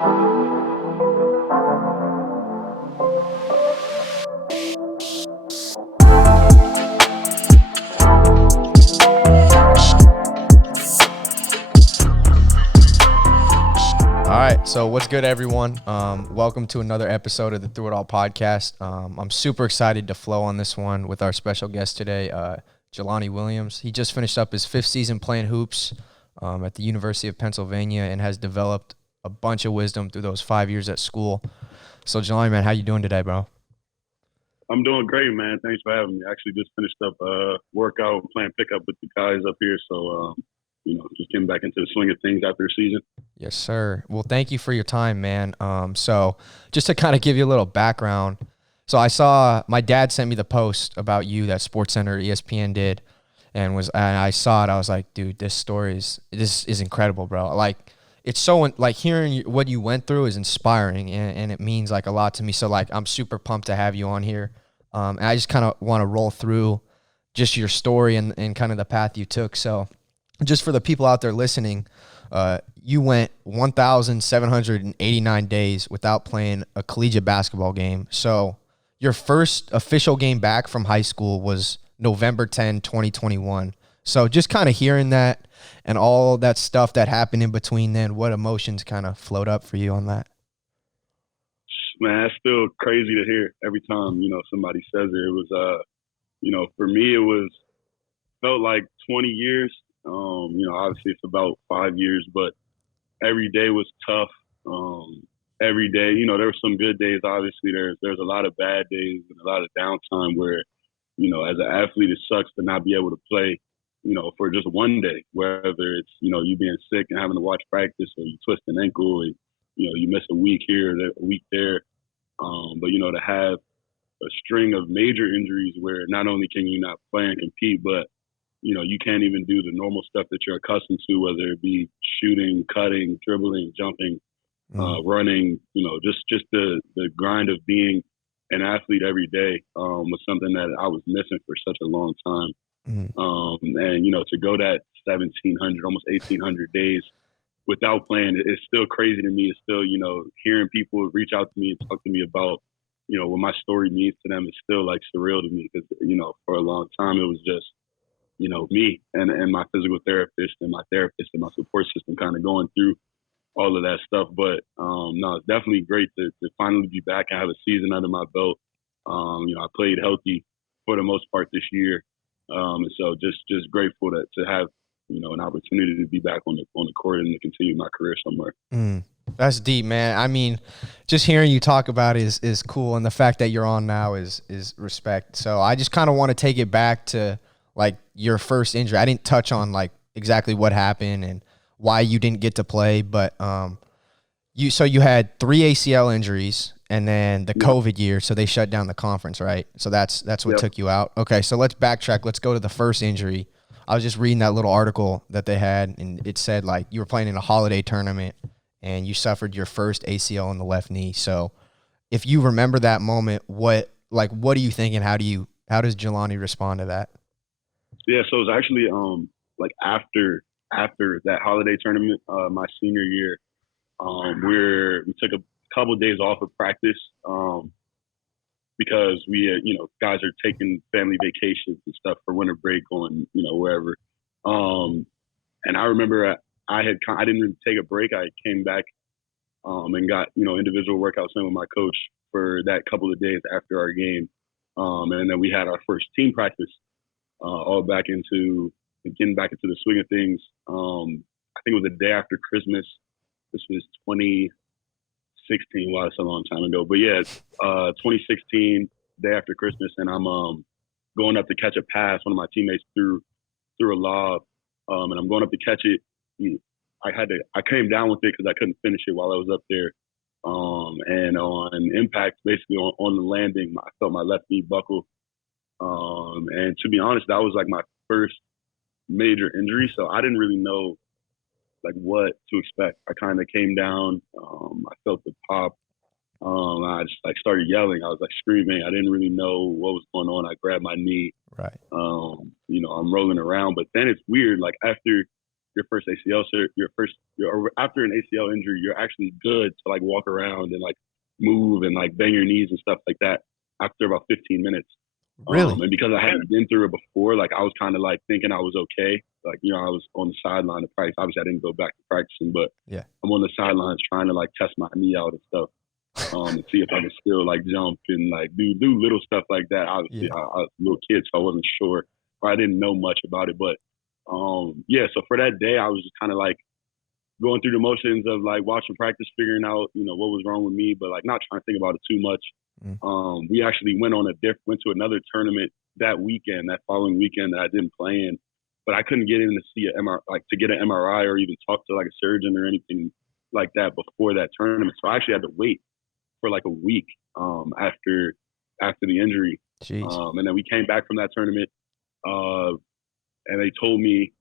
All right, so what's good, everyone? Welcome to another episode of the Through It All podcast. I'm super excited to flow on this one with our special guest today, Jelani Williams. He just finished up his 5th season playing hoops at the University of Pennsylvania and has developed a bunch of wisdom through those 5 years at school. So, Jelani, man, how you doing today, bro? I'm doing great, man. Thanks for having me. I actually just finished up workout, playing pickup with the guys up here, so just getting back into the swing of things after the season. Yes, sir. Well, thank you for your time, man. So just to kind of give you a little background, so I saw my dad sent me the post about you that SportsCenter ESPN did, and I saw it. I was like, dude, this is incredible, bro. Like, it's so like hearing what you went through is inspiring, and it means like a lot to me. So like, I'm super pumped to have you on here. And I just kind of want to roll through just your story and kind of the path you took. So just for the people out there listening, you went 1,789 days without playing a collegiate basketball game. So your first official game back from high school was November 10, 2021. So just kind of hearing that and all that stuff that happened in between then, what emotions kind of float up for you on that? Man, that's still crazy to hear every time, somebody says it. It was, for me, felt like 20 years. Obviously it's about 5 years, but every day was tough. Every day, there were some good days. Obviously, there's a lot of bad days and a lot of downtime where, as an athlete, it sucks to not be able to play, for just one day, whether it's, you being sick and having to watch practice, or you twist an ankle and, you miss a week here, a week there. But, to have a string of major injuries where not only can you not play and compete, but you can't even do the normal stuff that you're accustomed to, whether it be shooting, cutting, dribbling, jumping, running, just the grind of being an athlete every day was something that I was missing for such a long time. And, to go that 1,700, almost 1,800 days without playing, it's still crazy to me. It's still, hearing people reach out to me and talk to me about, what my story means to them is still like surreal to me because, for a long time it was just, me and my physical therapist and my therapist and my support system kind of going through all of that stuff. But no, it's definitely great to finally be back and have a season under my belt. I played healthy for the most part this year. And so just grateful to have, an opportunity to be back on the court and to continue my career somewhere. That's deep, man. I mean, just hearing you talk about it is cool. And the fact that you're on now is respect. So I just kind of want to take it back to like your first injury. I didn't touch on like exactly what happened and why you didn't get to play, but you had 3 ACL injuries and then the COVID year, so they shut down the conference, right? So that's what took you out. Okay, so let's backtrack. Let's go to the first injury. I was just reading that little article that they had, and it said like you were playing in a holiday tournament and you suffered your first ACL in the left knee. So if you remember that moment, what are you thinking? How does Jelani respond to that? Yeah, so it was actually like after that holiday tournament, my senior year, we took a couple of days off of practice because we guys are taking family vacations and stuff for winter break going wherever. And I remember I didn't really take a break. I came back and got individual workouts in with my coach for that couple of days after our game, and then we had our first team practice. All getting back into the swing of things. I think it was the day after Christmas. This was 2016. Wow, that's a long time ago. But yeah, 2016, day after Christmas, and I'm going up to catch a pass. One of my teammates threw a lob, and I'm going up to catch it. I came down with it because I couldn't finish it while I was up there. And on impact, basically on the landing, I felt my left knee buckle. And to be honest, that was like my first major injury. So I didn't really know like what to expect. I kind of came down. I felt the pop. I just like started yelling. I was like screaming. I didn't really know what was going on. I grabbed my knee. Right. I'm rolling around, but then it's weird. Like after your first ACL, or after an ACL injury, you're actually good to like walk around and like move and like bend your knees and stuff like that after about 15 minutes. Really? And because I hadn't been through it before, like I was kind of like thinking I was okay. Like, you know, I was on the sideline of practice. Obviously, I didn't go back to practicing, but Yeah. I'm on the sidelines trying to like test my knee out and stuff, and see if I can still like jump and like do little stuff like that. Obviously, Yeah. I was a little kid, so I wasn't sure, or I didn't know much about it. But yeah, so for that day, I was just kind of like going through the motions of like watching practice, figuring out, you know, what was wrong with me, but like not trying to think about it too much. Mm. We actually went to another tournament that weekend, that following weekend that I didn't play in, but I couldn't get in to see to get an MRI or even talk to like a surgeon or anything like that before that tournament. So I actually had to wait for like a week after the injury. Jeez. And then we came back from that tournament, and they told me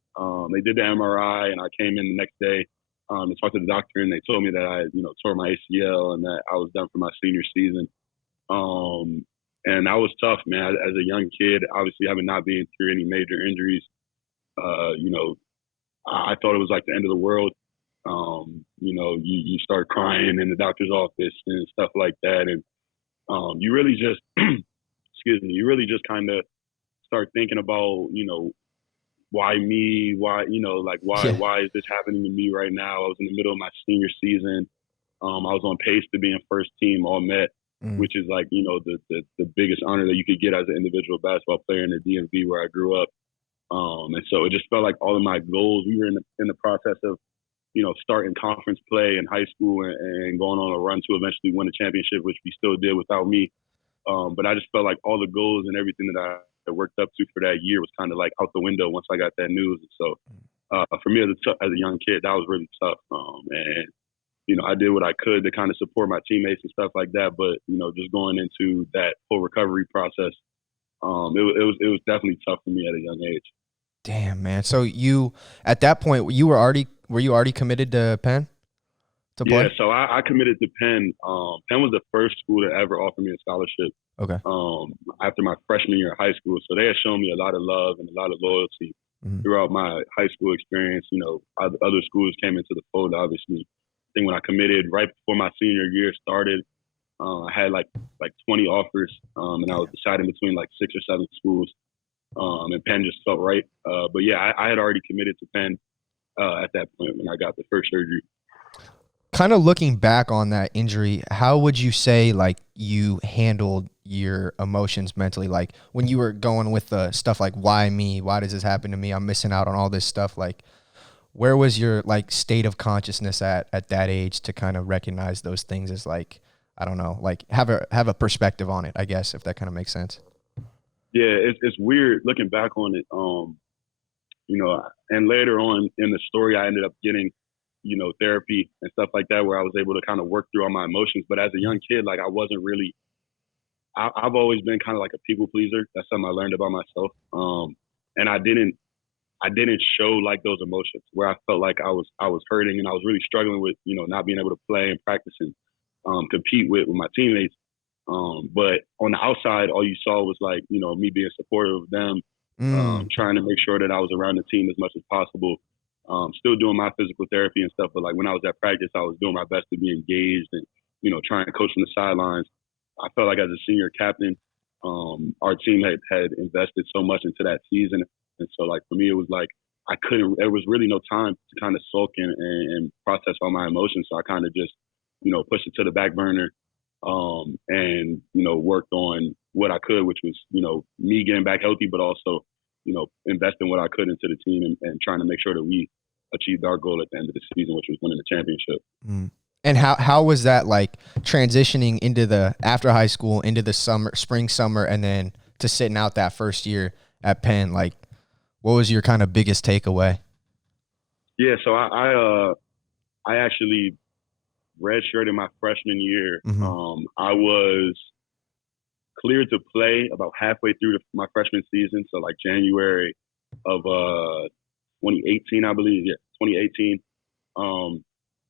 they did the MRI, and I came in the next day and talked to the doctor, and they told me that I, you know, tore my ACL and that I was done for my senior season. And that was tough, man. As a young kid, obviously having not been through any major injuries, you know, I thought it was like the end of the world. You know, you start crying in the doctor's office and stuff like that, and you really just, excuse me, you really just kind of start thinking about, you know, why me? Why, you know, like Yeah. why is this happening to me right now? I was in the middle of my senior season. I was on pace to be in first team All Met, Mm. which is like, you know, the biggest honor that you could get as an individual basketball player in the DMV where I grew up. And so it just felt like all of my goals. We were in the process of, you know, starting conference play in high school and going on a run to eventually win a championship, which we still did without me. But I just felt like all the goals and everything that I worked up to for that year was kind of like out the window once I got that news. And so for me as a young kid, that was really tough. And you know, I did what I could to kind of support my teammates and stuff like that. But you know, just going into that whole recovery process, it was definitely tough for me at a young age. Damn, man. So you, at that point, were you already committed to Penn to Yeah, play? so I committed to Penn. Penn was the first school to ever offer me a scholarship Okay. after my freshman year of high school. So they had shown me a lot of love and a lot of loyalty Mhm. throughout my high school experience. You know, other schools came into the fold, obviously. I think when I committed right before my senior year started, I had like 20 offers, and I was deciding between like 6 or 7 schools, and Penn just felt right. But yeah, I had already committed to Penn at that point when I got the first surgery. Kind of looking back on that injury, how would you say like you handled your emotions mentally? Like when you were going with the stuff like, why me? Why does this happen to me? I'm missing out on all this stuff. Like, where was your like state of consciousness at that age to kind of recognize those things as like, I don't know, like have a perspective on it, I guess, if that kind of makes sense. Yeah, it's weird looking back on it. You know, and later on in the story, I ended up getting, you know, therapy and stuff like that, where I was able to kind of work through all my emotions. But as a young kid, like I wasn't really. I've always been kind of like a people pleaser. That's something I learned about myself. And I didn't show like those emotions where I felt like I was hurting and I was really struggling with, you know, not being able to play and practice and compete with my teammates. But on the outside, all you saw was like, you know, me being supportive of them, Mm. trying to make sure that I was around the team as much as possible. Still doing my physical therapy and stuff, but like when I was at practice, I was doing my best to be engaged and, you know, trying to coach from the sidelines. I felt like as a senior captain, our team had invested so much into that season. And so like for me, it was like there was really no time to kind of sulk and process all my emotions. So I kind of just, you know, pushed it to the back burner, and, you know, worked on what I could, which was, you know, me getting back healthy, but also, you know, investing what I could into the team and trying to make sure that we achieved our goal at the end of the season, which was winning the championship. Mm. And how was that like transitioning into the after high school into the spring summer and then to sitting out that first year at Penn? Like, what was your kind of biggest takeaway? Yeah, so I actually redshirted my freshman year. Mm-hmm. I was cleared to play about halfway through my freshman season, so like January of 2018, I believe. Yeah, 2018.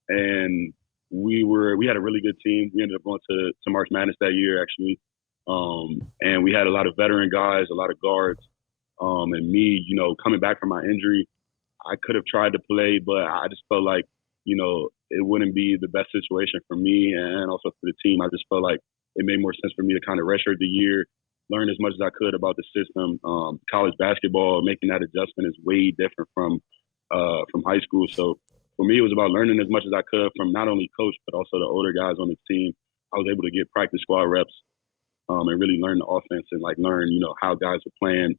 And we had a really good team. We ended up going to March Madness that year, actually. And we had a lot of veteran guys, a lot of guards. And me, you know, coming back from my injury, I could have tried to play, but I just felt like, it wouldn't be the best situation for me and also for the team. I just felt like it made more sense for me to kind of redshirt the year, learn as much as I could about the system. College basketball, making that adjustment is way different from high school. So for me, it was about learning as much as I could from not only coach but also the older guys on the team. I was able to get practice squad reps and really learn the offense and like learn, how guys are playing,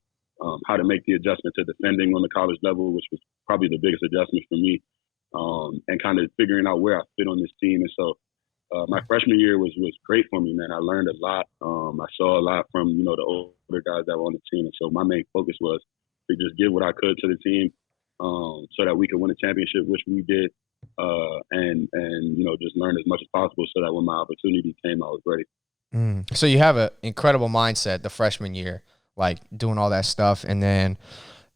how to make the adjustment to defending on the college level, which was probably the biggest adjustment for me, and kind of figuring out where I fit on this team. And so my freshman year was great for me, man. I learned a lot. I saw a lot from, the older guys that were on the team. And so my main focus was to just give what I could to the team so that we could win a championship, which we did, and just learn as much as possible so that when my opportunity came, I was ready. So you have an incredible mindset the freshman year, like doing all that stuff, and then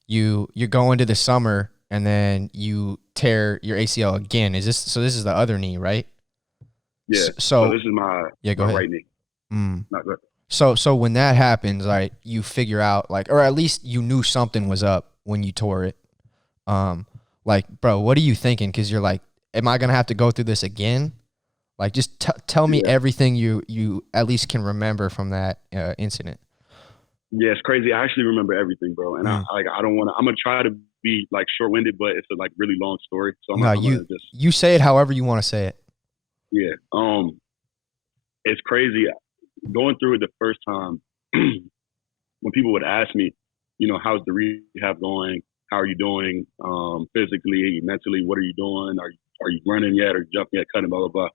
you go into the summer, and then you tear your ACL again. This is the other knee, right? Yeah. So this is my right knee. Not good. So when that happens, like you figure out like, or at least you knew something was up when you tore it. Like, bro, what are you thinking? Because you're like, am I gonna have to go through this again? Like, just tell me everything you at least can remember from that incident. Yeah, it's crazy. I actually remember everything, bro. And I don't want to. I'm gonna try to be like short-winded, but it's a like really long story. So you say it however you want to say it. Yeah. It's crazy going through it the first time. When people would ask me, how's the rehab going? How are you doing? Physically, mentally, what are you doing? Are you running yet? Are you jumping yet? Cutting, blah blah blah.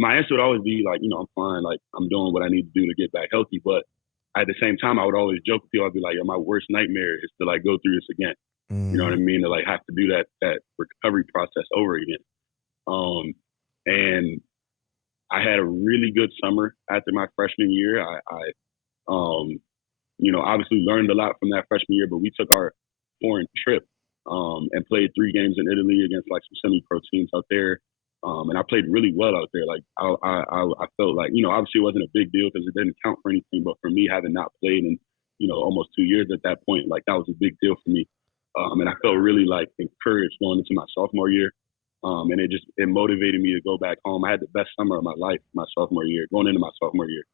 My answer would always be like, I'm fine. Like I'm doing what I need to do to get back healthy. But at the same time, I would always joke with people. I'd be like, my worst nightmare is to like go through this again. You know what I mean? To like have to do that recovery process over again. And I had a really good summer after my freshman year. I obviously learned a lot from that freshman year, but we took our foreign trip and played 3 games in Italy against like some semi-pro teams out there. And I played really well out there. Like I felt like, obviously it wasn't a big deal because it didn't count for anything, but for me, having not played in, almost 2 years at that point, like that was a big deal for me. And I felt really like encouraged going into my sophomore year. And it motivated me to go back home. I had the best summer of my life my sophomore year, going into my sophomore year.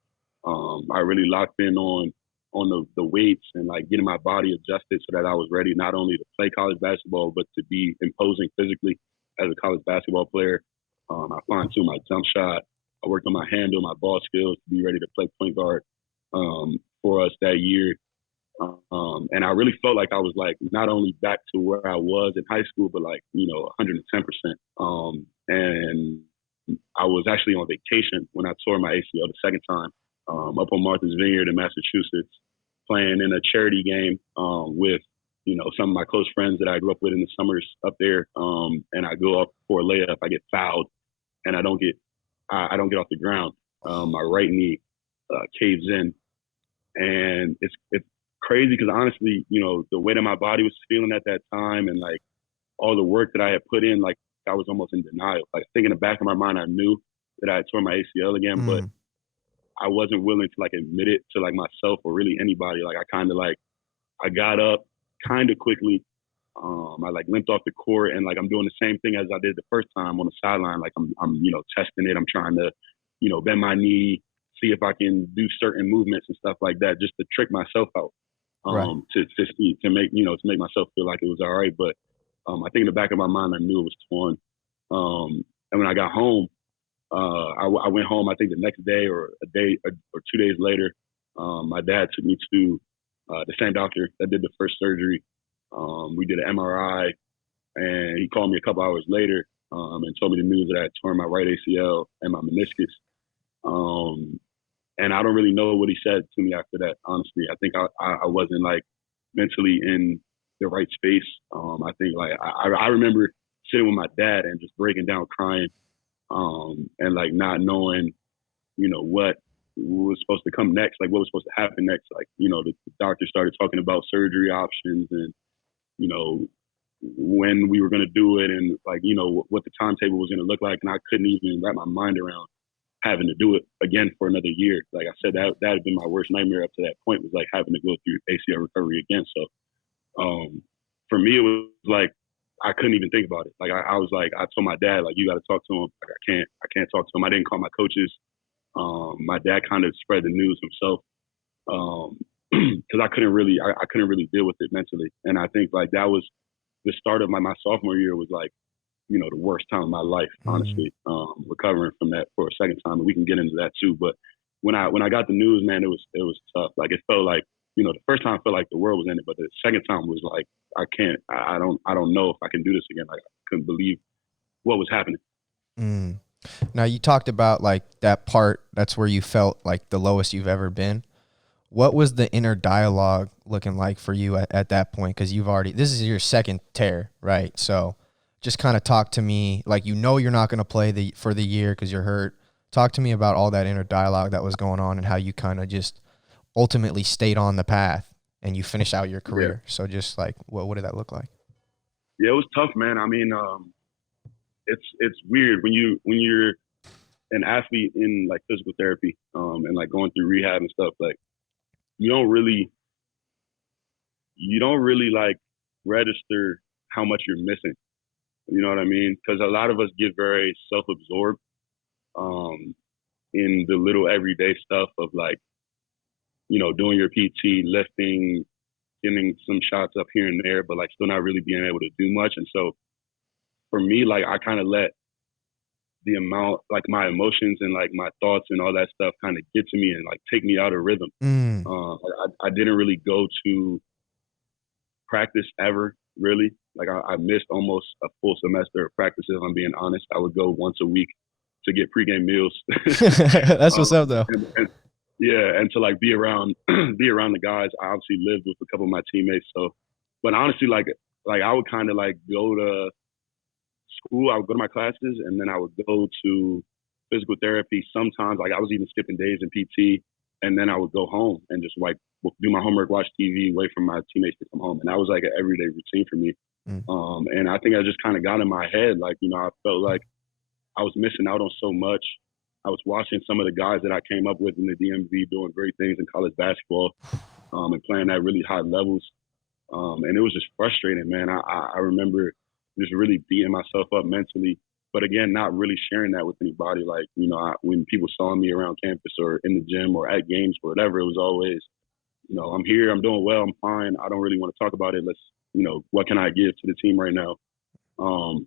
I really locked in on the weights and like getting my body adjusted so that I was ready not only to play college basketball, but to be imposing physically as a college basketball player. I fine-tuned my jump shot. I worked on my handle, my ball skills to be ready to play point guard for us that year. And I really felt like I was like not only back to where I was in high school, but like, 110%. And I was actually on vacation when I tore my ACL the second time up on Martha's Vineyard in Massachusetts, playing in a charity game with, some of my close friends that I grew up with in the summers up there. And I go up for a layup, I get fouled, and I don't get off the ground. My right knee caves in, and it's crazy because honestly, the way that my body was feeling at that time and like all the work that I had put in, like I was almost in denial. Like I think in the back of my mind, I knew that I had torn my ACL again, but I wasn't willing to like admit it to like myself or really anybody. Like I got up kind of quickly. I like limped off the court and like I'm doing the same thing as I did the first time on the sideline. Like I'm testing it. I'm trying to, bend my knee, see if I can do certain movements and stuff like that, just to trick myself out. To make myself feel like it was all right. But I think in the back of my mind, I knew it was torn. And when I got home, I went home, I think the next day or a day or 2 days later, my dad took me to the same doctor that did the first surgery. We did an MRI, and he called me a couple hours later and told me the news that I had torn my right ACL and my meniscus. And I don't really know what he said to me after that, honestly. I think I wasn't, like, mentally in the right space. I think, like, I remember sitting with my dad and just breaking down crying and, like, not knowing, what was supposed to come next, like, what was supposed to happen next. Like, the doctor started talking about surgery options and, when we were going to do it and, like, what the timetable was going to look like. And I couldn't even wrap my mind around having to do it again for another year. Like I said, that had been my worst nightmare up to that point, was like having to go through ACL recovery again. So for me, it was like I couldn't even think about it. Like I was like, I told my dad, like, you got to talk to him. Like, I can't talk to him. I didn't call my coaches. My dad kind of spread the news himself. Because I couldn't really deal with it mentally. And I think like that was the start of my sophomore year was like, the worst time of my life, Mm. honestly. Recovering from that for a second time, and we can get into that too. But when I got the news, man, it was tough. Like it felt like, the first time I felt like the world was ending, but the second time was like, I don't know if I can do this again. Like I couldn't believe what was happening. Mm. Now you talked about like that part. That's where you felt like the lowest you've ever been. What was the inner dialogue looking like for you at that point? Because this is your second tear, right? So just kind of talk to me, like, you're not going to play for the year because you're hurt. Talk to me about all that inner dialogue that was going on and how you kind of just ultimately stayed on the path and you finished out your Yeah, career. So just like, what did that look like? yeah, it was tough, man. I mean, it's weird when you're an athlete in like physical therapy, and like going through rehab and stuff. Like you don't really like register how much you're missing. You know what I mean? Because a lot of us get very self-absorbed, um, in the little everyday stuff of like, doing your PT, lifting, getting some shots up here and there, but like still not really being able to do much. And so for me, like I kind of let the amount, like my emotions and like my thoughts and all that stuff kind of get to me and like take me out of rhythm. Mm, I didn't really go to practice ever, really. Like I missed almost a full semester of practice, if I'm being honest. I would go once a week to get pregame meals. that's what's up though. And yeah, and to like be around be around the guys. I obviously lived with a couple of my teammates, so but honestly, like I would kind of like go to school. I would go to my classes, and then I would go to physical therapy. Sometimes, like I was even skipping days in PT, and then I would go home and just like do my homework, watch TV, wait for my teammates to come home, and that was like an everyday routine for me. Mm, And I think I just kind of got in my head, like I felt like I was missing out on so much. I was watching some of the guys that I came up with in the DMV doing great things in college basketball, and playing at really high levels. And it was just frustrating, man. I remember just really beating myself up mentally, but again, not really sharing that with anybody. Like, when people saw me around campus or in the gym or at games or whatever, it was always, I'm here, I'm doing well, I'm fine. I don't really want to talk about it. Let's, what can I give to the team right now? Um,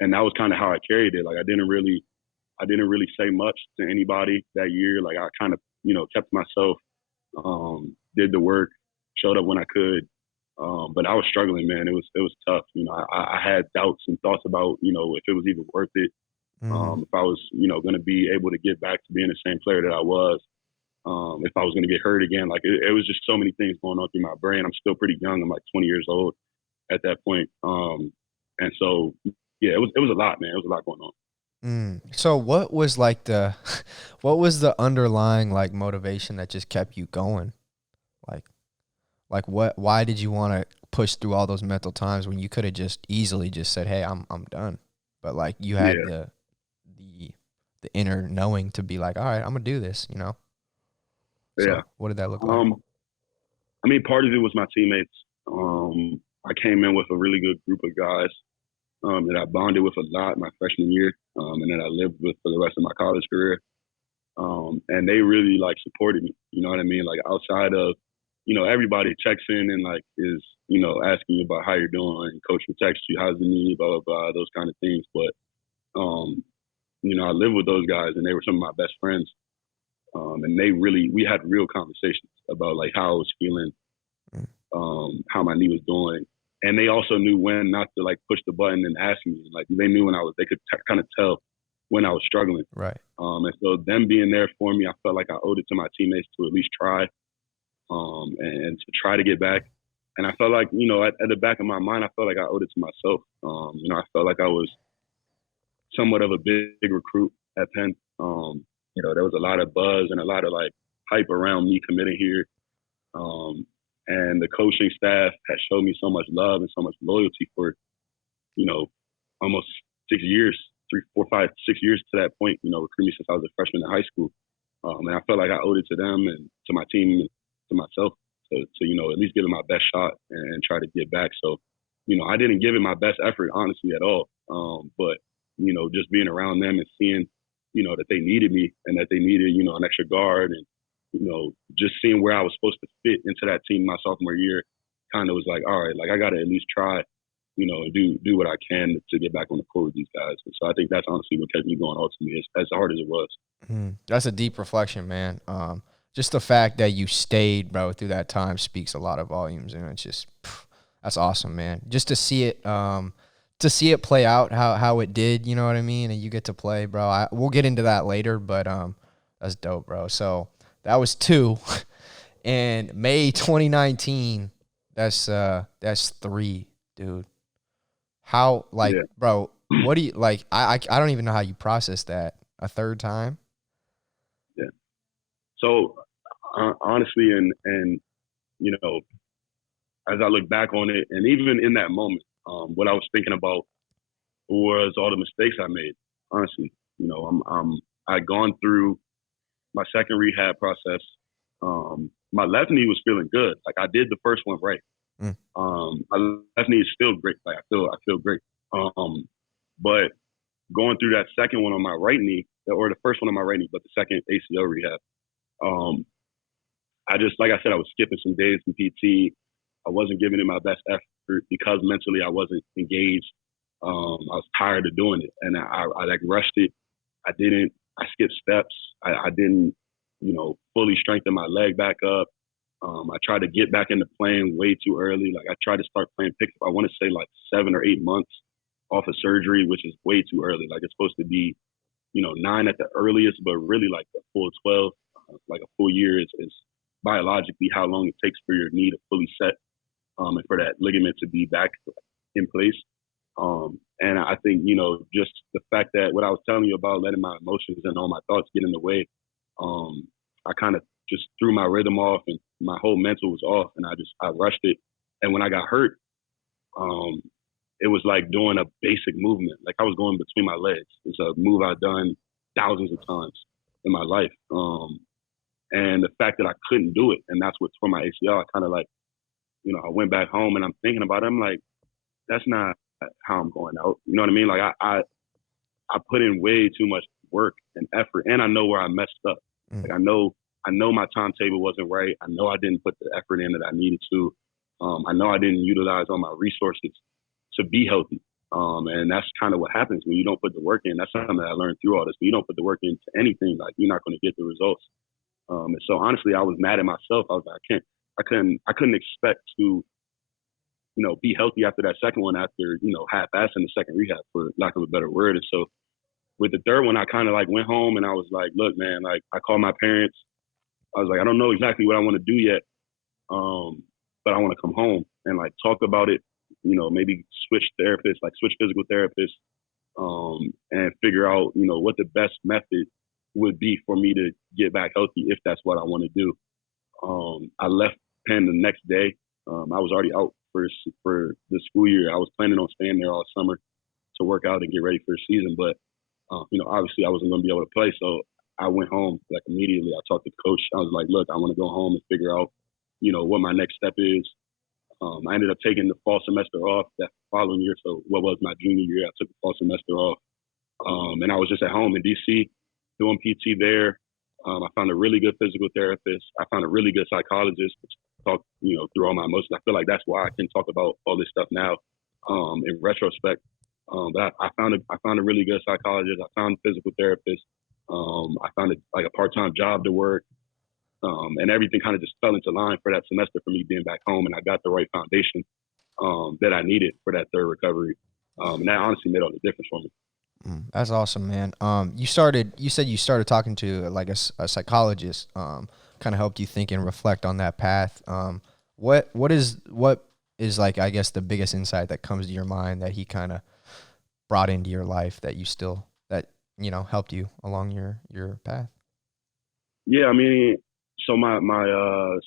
and that was kind of how I carried it. Like, I didn't really say much to anybody that year. Like, I kind of, kept myself, did the work, showed up when I could. But I was struggling, man. It was tough. I had doubts and thoughts about, if it was even worth it. mm. If I was, going to be able to get back to being the same player that I was. If I was going to get hurt again, like it was just so many things going on through my brain. I'm still pretty young. I'm like 20 years old at that point. And so, yeah, it was a lot, man. It was a lot going on. So what was like what was the underlying like motivation that just kept you going? Like, why did you want to push through all those mental times when you could have just easily just said, "Hey, I'm done." But like you had Yeah, the the inner knowing to be like, "All right, I'm gonna do this," you know? yeah. So what did that look like? Um, I mean, part of it was my teammates. I came in with a really good group of guys, that I bonded with a lot my freshman year, and that I lived with for the rest of my college career. And they really like supported me. You know what I mean? Like outside of, everybody checks in and like is, asking you about how you're doing. And coach will text you, how's the knee, blah, blah, blah, those kind of things. But, um, I lived with those guys and they were some of my best friends. And we had real conversations about like how I was feeling, Mm, how my knee was doing. And they also knew when not to like push the button and ask me. Like they knew they could kind of tell when I was struggling. right. And so them being there for me, I felt like I owed it to my teammates to at least try, and to try to get back. And I felt like, at the back of my mind, I felt like I owed it to myself. I felt like I was somewhat of a big recruit at Penn. There was a lot of buzz and a lot of like hype around me committing here. Um, and the coaching staff had showed me so much love and so much loyalty for, you know, almost 6 years, 3, 4, 5, 6 years to that point, recruiting me since I was a freshman in high school. And I felt like I owed it to them and to my team, and to myself to at least give it my best shot and try to get back. So, I didn't give it my best effort, honestly, at all. But, just being around them and seeing, that they needed me and that they needed, an extra guard and, just seeing where I was supposed to fit into that team my sophomore year kind of was like, all right, like I got to at least try, and do what I can to get back on the court with these guys. And so I think that's honestly what kept me going ultimately, as hard as it was. That's a deep reflection, man. Just the fact that you stayed, bro, through that time speaks a lot of volumes, and it's just that's awesome, man. Just to see it play out how it did, you know what I mean, and you get to play, bro. We'll get into that later, but that's dope, bro. So that was 2, and May 2019. That's 3, dude. How Yeah. bro? What do you like? I don't even know how you process that a third time. Yeah. So honestly, and as I look back on it, and even in that moment, what I was thinking about was all the mistakes I made. Honestly, I'd gone through my second rehab process. My left knee was feeling good. Like I did the first one right. My left knee is still great. Like I feel great. But going through that second one on my right knee, or the first one on my right knee, but the second ACL rehab, I just, like I said, I was skipping some days in PT. I wasn't giving it my best effort because mentally I wasn't engaged. I was tired of doing it, and I like rushed it. I skipped steps. I didn't, fully strengthen my leg back up. I tried to get back into playing way too early. Like I tried to start playing pickup. I want to say like 7 or 8 months off of surgery, which is way too early. Like it's supposed to be, 9 at the earliest, but really like a full 12, like a full year is biologically how long it takes for your knee to fully set, and for that ligament to be back in place. And I think, just the fact that what I was telling you about letting my emotions and all my thoughts get in the way, I kind of just threw my rhythm off and my whole mental was off, and I rushed it. And when I got hurt, it was like doing a basic movement. Like I was going between my legs. It's a move I've done thousands of times in my life. And the fact that I couldn't do it, and that's what tore my ACL, I kind of like, I went back home and I'm thinking about it. I'm like, that's not how I'm going out. You know what I mean? Like I put in way too much work and effort, and I know where I messed up. Like I know my timetable wasn't right. I know I didn't put the effort in that I needed to. I know I didn't utilize all my resources to be healthy. And that's kind of what happens when you don't put the work in. That's something that I learned through all this. When you don't put the work into anything, like you're not going to get the results. And so honestly, I was mad at myself. I was like, I couldn't expect to, be healthy after that second one, after, half-assing the second rehab, for lack of a better word. And so with the third one, I kind of like went home and I was like, look, man, like I called my parents. I was like, I don't know exactly what I want to do yet. But I want to come home and like talk about it, maybe switch therapists, like switch physical therapists, and figure out, what the best method would be for me to get back healthy if that's what I want to do. I left Penn the next day. I was already out for the school year. I was planning on staying there all summer to work out and get ready for the season, but obviously I wasn't going to be able to play. So I went home like immediately. I talked to the coach. I was like, look, I want to go home and figure out, what my next step is. I ended up taking the fall semester off that following year. So what was my junior year, I took the fall semester off. And I was just at home in DC doing PT there. I found a really good physical therapist. I found a really good psychologist to talk, through all my emotions. I feel like that's why I can talk about all this stuff now, in retrospect. But I found a really good psychologist. I found a physical therapist. I found a part-time job to work. And everything kind of just fell into line for that semester for me being back home, and I got the right foundation that I needed for that third recovery. And that honestly made all the difference for me. That's awesome, man. You said you started talking to like a psychologist, kind of helped you think and reflect on that path. What is like, I guess, the biggest insight that comes to your mind that he kind of brought into your life that helped you along your path? Yeah, I mean, so my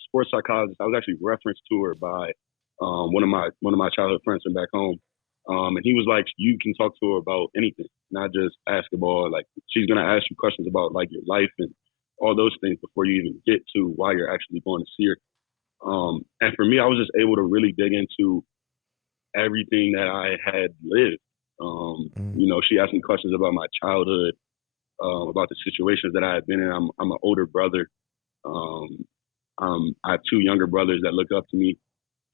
sports psychologist, I was actually referenced to her by one of my childhood friends from back home. And he was like, you can talk to her about anything, not just basketball. Like, she's going to ask you questions about like your life and all those things before you even get to why you're actually going to see her. And for me, I was just able to really dig into everything that I had lived. Mm. You know, she asked me questions about my childhood, about the situations that I had been in. I'm an older brother. Um, I have two younger brothers that look up to me.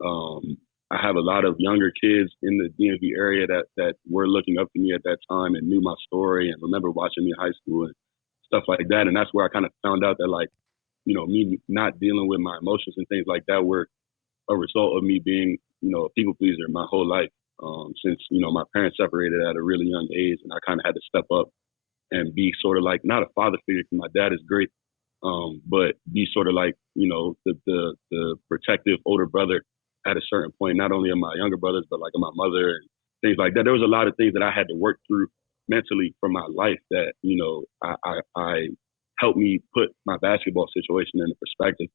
Um, I have a lot of younger kids in the DMV area that were looking up to me at that time and knew my story and remember watching me in high school and stuff like that. And that's where I kind of found out that, like, you know, me not dealing with my emotions and things like that were a result of me being, you know, a people pleaser my whole life. Since, you know, my parents separated at a really young age, and I kind of had to step up and be sort of like not a father figure because my dad is great, but be sort of like, you know, the protective older brother at a certain point, not only of my younger brothers but like of my mother and things like that. There was a lot of things that I had to work through mentally from my life that, you know, I helped me put my basketball situation into perspective.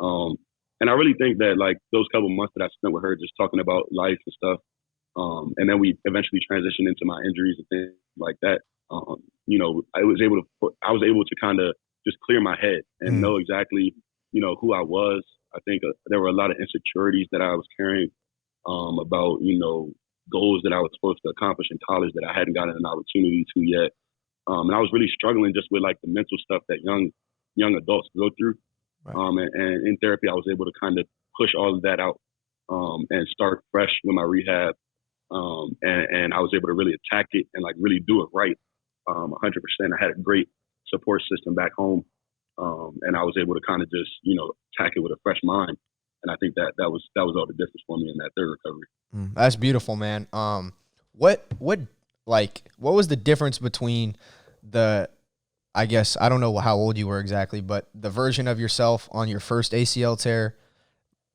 Um, and I really think that, like, those couple months that I spent with her just talking about life and stuff, and then we eventually transitioned into my injuries and things like that. You know, I was able to kind of just clear my head and Mm. know exactly, you know, who I was. I think there were a lot of insecurities that I was carrying, about, you know, goals that I was supposed to accomplish in college that I hadn't gotten an opportunity to yet. And I was really struggling just with like the mental stuff that young adults go through. Right. And in therapy, I was able to kind of push all of that out, and start fresh with my rehab. And I was able to really attack it and like really do it right, 100%. I had a great support system back home, and I was able to kind of just, you know, attack it with a fresh mind. And I think that was all the difference for me in that third recovery. Mm. That's beautiful, man. What what was the difference between the, I guess I don't know how old you were exactly, but the version of yourself on your first ACL tear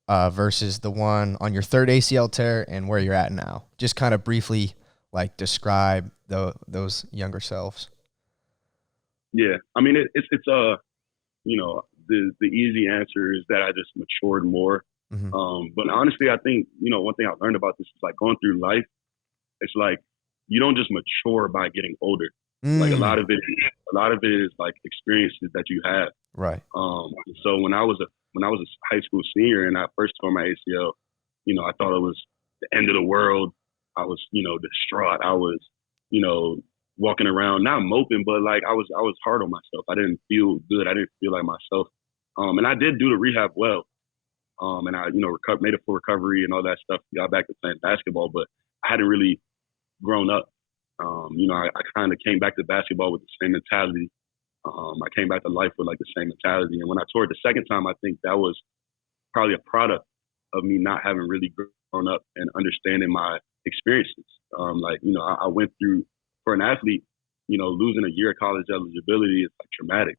versus the one on your third ACL tear and where you're at now? Just kind of briefly like describe those younger selves. Yeah, I mean, it's you know, the easy answer is that I just matured more. Mm-hmm. But honestly, I think, you know, one thing I learned about this is like going through life. It's like you don't just mature by getting older. Like Mm. a lot of it is like experiences that you have. Right. So when I was a high school senior and I first tore my ACL, you know, I thought it was the end of the world. I was, you know, distraught. I was, you know, walking around not moping, but like I was hard on myself. I didn't feel good. I didn't feel like myself. And I did do the rehab well. And I, you know, made a full recovery and all that stuff. Got back to playing basketball, but I hadn't really grown up. You know, I kind of came back to basketball with the same mentality. I came back to life with like the same mentality. And when I tore it the second time, I think that was probably a product of me not having really grown up and understanding my experiences. Like, you know, I went through, for an athlete, you know, losing a year of college eligibility is like traumatic.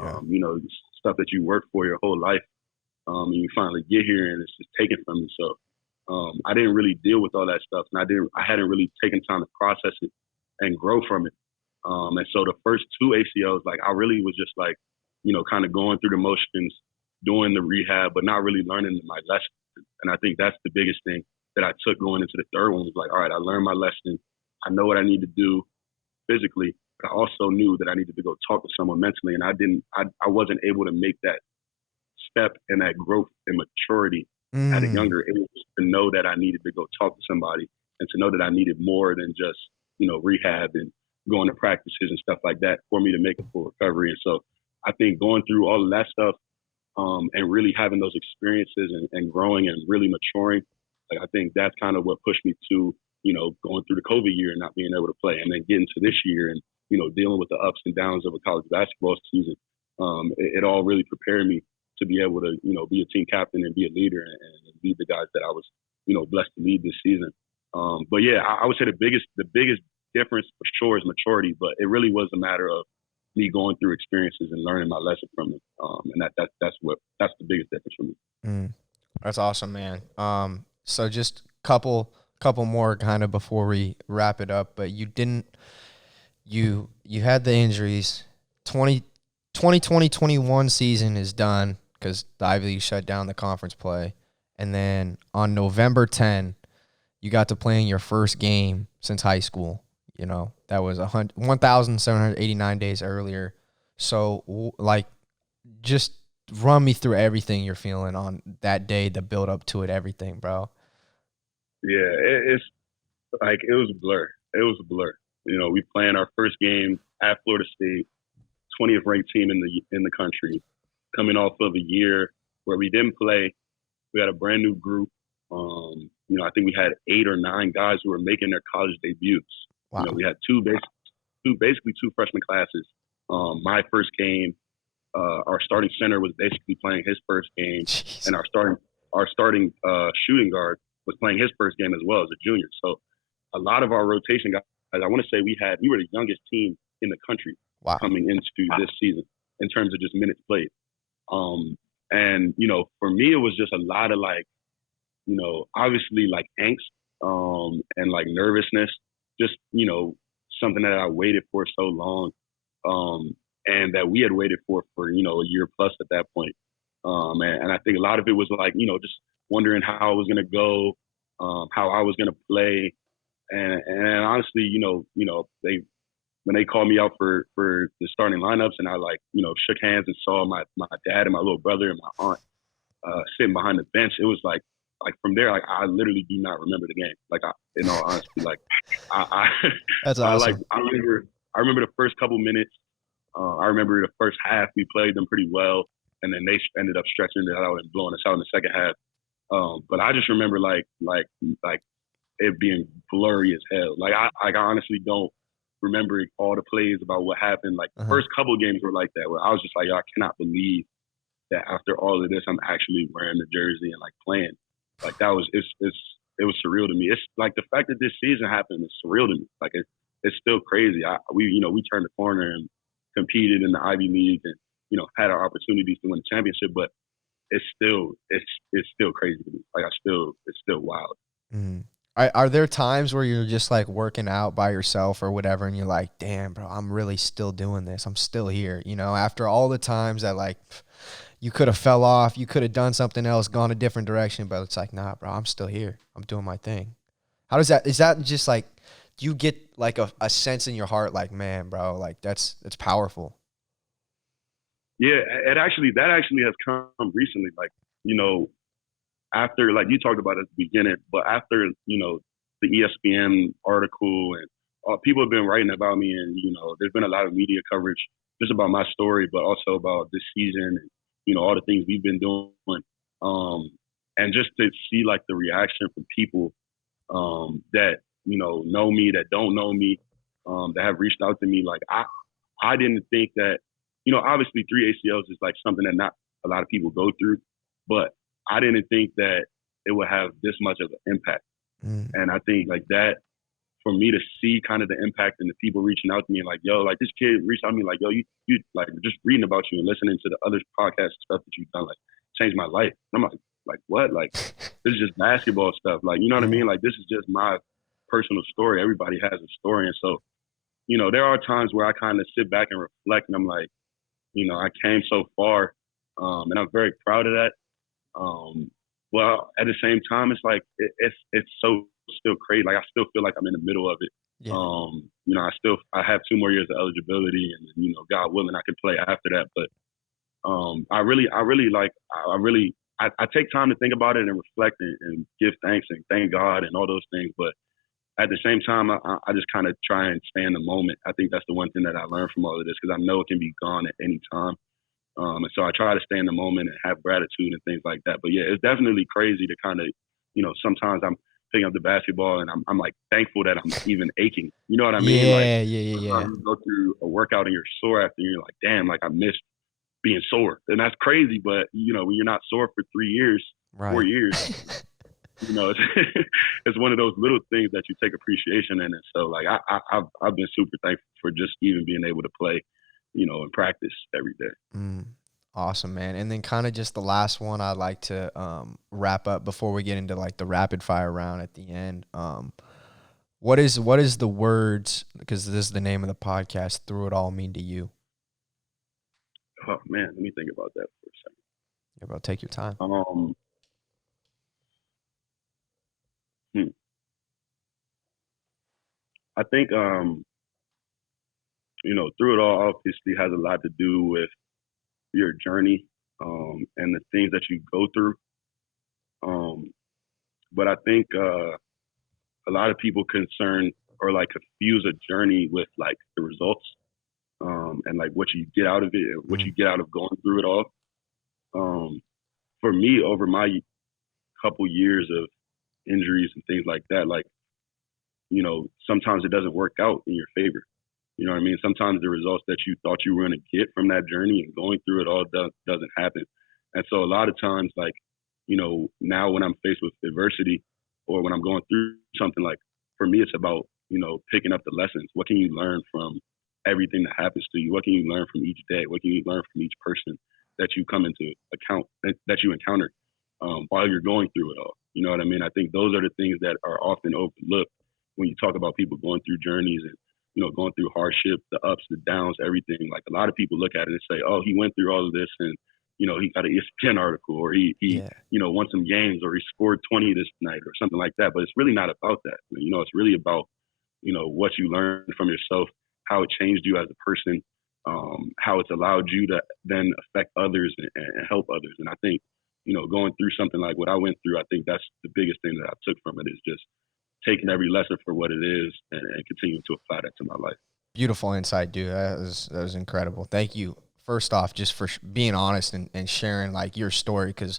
Yeah. You know, stuff that you work for your whole life, and you finally get here and it's just taken from you. So I didn't really deal with all that stuff, and I hadn't really taken time to process it and grow from it. And so the first two ACLs, like I really was just like, you know, kind of going through the motions, doing the rehab, but not really learning my lesson. And I think that's the biggest thing that I took going into the third one was like, all right, I learned my lesson. I know what I need to do physically, but I also knew that I needed to go talk to someone mentally. And I wasn't able to make that step and that growth and maturity at a Mm. younger age to know that I needed to go talk to somebody and to know that I needed more than just, you know, rehab and going to practices and stuff like that for me to make a full recovery. And so I think going through all of that stuff, and really having those experiences and growing and really maturing, like I think that's kind of what pushed me to, you know, going through the COVID year and not being able to play, and then getting to this year and, you know, dealing with the ups and downs of a college basketball season. It all really prepared me to be able to, you know, be a team captain and be a leader and lead the guys that I was, you know, blessed to lead this season. But yeah, I would say the biggest difference for sure is maturity, but it really was a matter of me going through experiences and learning my lesson from it. And that's the biggest difference for me. Mm. That's awesome, man. So just couple more kind of before we wrap it up, but you had the injuries. 2021 season is done because the Ivy League shut down the conference play. And then on November 10, you got to play in your first game since high school. You know, that was 1,789 days earlier. So, like, just run me through everything you're feeling on that day, the build up to it, everything, bro. Yeah, it's like it was a blur. It was a blur. You know, we playing our first game at Florida State, 20th ranked team in the country, coming off of a year where we didn't play. We had a brand new group. You know, I think we had 8 or 9 guys who were making their college debuts. You know, Wow. we had basically two freshman classes. My first game, our starting center was basically playing his first game, Jeez. and our starting shooting guard was playing his first game as well as a junior. So a lot of our rotation guys, I want to say we were the youngest team in the country Wow. coming into this season in terms of just minutes played. And you know, for me, it was just a lot of like, you know, obviously like angst, and like nervousness, just, you know, something that I waited for so long, and that we had waited for, you know, a year plus at that point. And I think a lot of it was like, you know, just wondering how I was going to go, how I was going to play. And honestly, they, when they called me out for the starting lineups and I like, you know, shook hands and saw my dad and my little brother and my aunt, sitting behind the bench, it was like from there, like I literally do not remember the game. Like in all honesty, like I That's I like awesome. I remember the first couple minutes. I remember the first half we played them pretty well, and then they ended up stretching it out and blowing us out in the second half. But I just remember like it being blurry as hell. Like I honestly don't remember all the plays about what happened. Like the Uh-huh. first couple games were like that, where I was just like, yo, I cannot believe that after all of this, I'm actually wearing the jersey and like playing. Like that was it was surreal to me. It's like the fact that this season happened is surreal to me. Like it's still crazy. We turned the corner and competed in the Ivy League and, you know, had our opportunities to win the championship, but it's still crazy to me. Like it's still wild. Mhm. Are there times where you're just like working out by yourself or whatever, and you're like, "Damn, bro, I'm really still doing this. I'm still here." You know, after all the times that like you could have fell off, you could have done something else, gone a different direction, but it's like, nah, bro, I'm still here. I'm doing my thing. How does that? Is that just like, do you get like a sense in your heart, like, man, bro, like that's powerful. Yeah, that actually has come recently. Like, you know, after like you talked about at the beginning, but after, you know, the ESPN article and people have been writing about me, and, you know, there's been a lot of media coverage just about my story, but also about this season and, you know, all the things we've been doing. Um, and just to see like the reaction from people, that, you know me, that don't know me, that have reached out to me. Like I didn't think that, you know, obviously 3 ACLs is like something that not a lot of people go through, but I didn't think that it would have this much of an impact. Mm. And I think like that, for me to see kind of the impact and the people reaching out to me and like, yo, like this kid reached out to me like, yo, you like just reading about you and listening to the other podcast stuff that you've done, like changed my life. And I'm like what? Like this is just basketball stuff. Like, you know what I Yeah. mean? Like this is just my personal story. Everybody has a story. And so, you know, there are times where I kind of sit back and reflect and I'm like, you know, I came so far, and I'm very proud of that. Um, well, at the same time, it's like it's so still crazy. Like I still feel like I'm in the middle of it. Yeah. You know, I have 2 more years of eligibility, and, you know, God willing, I can play after that. But I take time to think about it and reflect and give thanks and thank God and all those things. But at the same time, I just kind of try and stay in the moment. I think that's the one thing that I learned from all of this, because I know it can be gone at any time. And so I try to stay in the moment and have gratitude and things like that. But yeah, it's definitely crazy to kind of, you know, sometimes I'm picking up the basketball and I'm like thankful that I'm even aching. You know what I mean? Like Yeah. Yeah. Yeah. Yeah. sometimes you go through a workout and you're sore after, and you're like, damn, like I missed being sore. And that's crazy. But, you know, when you're not sore for 3 years, four Right. years, you know, it's, it's one of those little things that you take appreciation in. And so like I've been super thankful for just even being able to play, you know, and practice every day. Mm. Awesome, man. And then kind of just the last one I'd like to wrap up before we get into like the rapid fire round at the end. What is the words, because this is the name of the podcast, through it all mean to you? Oh man, let me think about that for a second. Yeah, bro, take your time. Hmm. I think, you know, through it all obviously has a lot to do with your journey, and the things that you go through. Um, but I think, a lot of people concern or like confuse a journey with like the results, and like what you get out of it, what Mm. you get out of going through it all. Um, for me, over my couple years of injuries and things like that, like, sometimes it doesn't work out in your favor. You know what I mean? Sometimes the results that you thought you were going to get from that journey and going through it all doesn't happen. And so a lot of times, like, now when I'm faced with adversity or when I'm going through something, like, for me, it's about, picking up the lessons. What can you learn from everything that happens to you? What can you learn from each day? What can you learn from each person that you come into account, that you encounter while you're going through it all? You know what I mean? I think those are the things that are often overlooked when you talk about people going through journeys and, going through hardship, the ups, the downs, everything. Like, a lot of people look at it and say, oh, he went through all of this and, he got an ESPN article, or he Yeah. won some games, or he scored 20 this night or something like that. But it's really not about that. It's really about, what you learned from yourself, how it changed you as a person, how it's allowed you to then affect others and help others. And I think, going through something like what I went through, I think that's the biggest thing that I took from it, is just taking every lesson for what it is and continuing to apply that to my life. Beautiful insight, dude. That was incredible. Thank you. First off, just for being honest and sharing like your story, because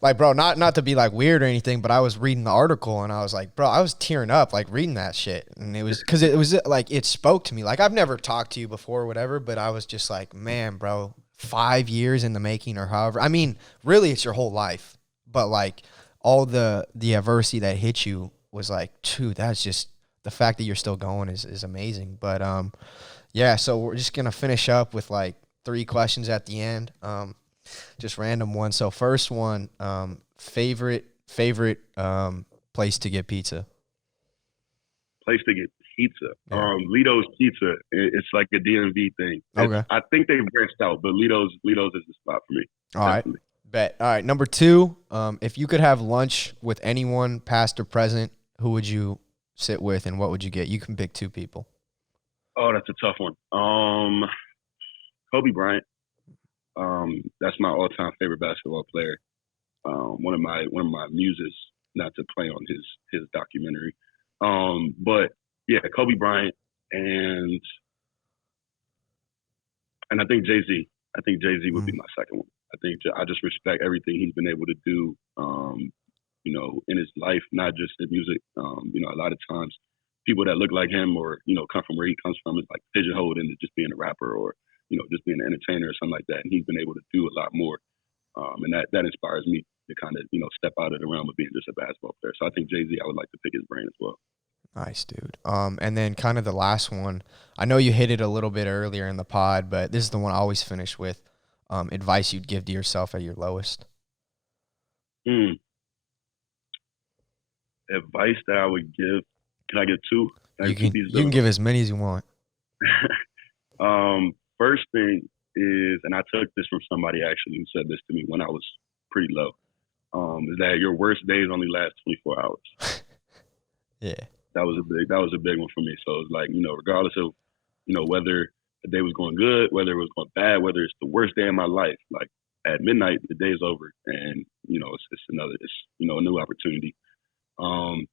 like, bro, not to be like weird or anything, but I was reading the article and I was like, bro, I was tearing up like reading that shit, and it was because it was like it spoke to me. Like, I've never talked to you before or whatever, but I was just like, man, bro, 5 years in the making, or however. I mean, really, it's your whole life, but like all the adversity that hit you was like, dude, that's just the fact that you're still going is amazing. But yeah, so we're just gonna finish up with like 3 questions at the end, just random ones. So first one, favorite place to get pizza. Place to get pizza. Yeah. Lito's Pizza. It's like a DMV thing. Okay. I think they've branched out, but Lito's is the spot for me. All right. Definitely. Bet. All right. Number 2, if you could have lunch with anyone, past or present, who would you sit with and what would you get? You can pick 2 people. Oh, that's a tough one. Kobe Bryant. That's my all-time favorite basketball player. One of my muses, not to play on his documentary. But yeah, Kobe Bryant and I think Jay-Z. I think Jay-Z would be my second one. I think I just respect everything he's been able to do, in his life, not just in music. A lot of times people that look like him or, come from where he comes from is like pigeonholed into just being a rapper or, just being an entertainer or something like that. And he's been able to do a lot more. And that inspires me to kind of, step out of the realm of being just a basketball player. So I think Jay-Z, I would like to pick his brain as well. Nice, dude. And then kind of the last one, I know you hit it a little bit earlier in the pod, but this is the one I always finish with. Advice you'd give to yourself at your lowest. Advice that I would give. Can I get 2? You can give as many as you want. First thing is, and I took this from somebody actually who said this to me when I was pretty low, is that your worst days only last 24 hours. Yeah. That was a big one for me. So it's like, regardless of, whether the day was going good, whether it was going bad, whether it's the worst day of my life, like at midnight, the day is over and, it's a new opportunity. And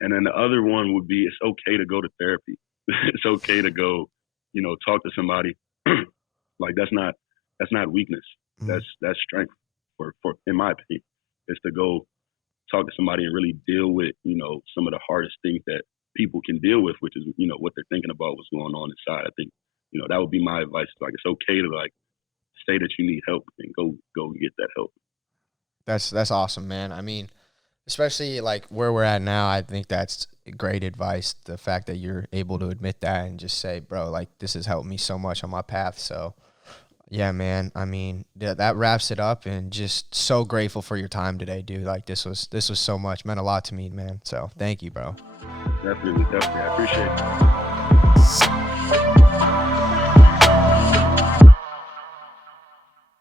then the other one would be, it's okay to go to therapy. It's okay to go, talk to somebody. Like that's not weakness. Mm-hmm. That's strength for in my opinion, is to go talk to somebody and really deal with, some of the hardest things that people can deal with, which is, what they're thinking about, what's going on inside. I think, that would be my advice. Like, it's okay to like say that you need help and go get that help. That's awesome, man. I mean, especially like where we're at now, I think that's great advice. The fact that you're able to admit that and just say, bro, like this has helped me so much on my path. So yeah, man. I mean, that wraps it up, and just so grateful for your time today, dude. Like this was so much, meant a lot to me, man. So thank you, bro. Definitely. I appreciate it.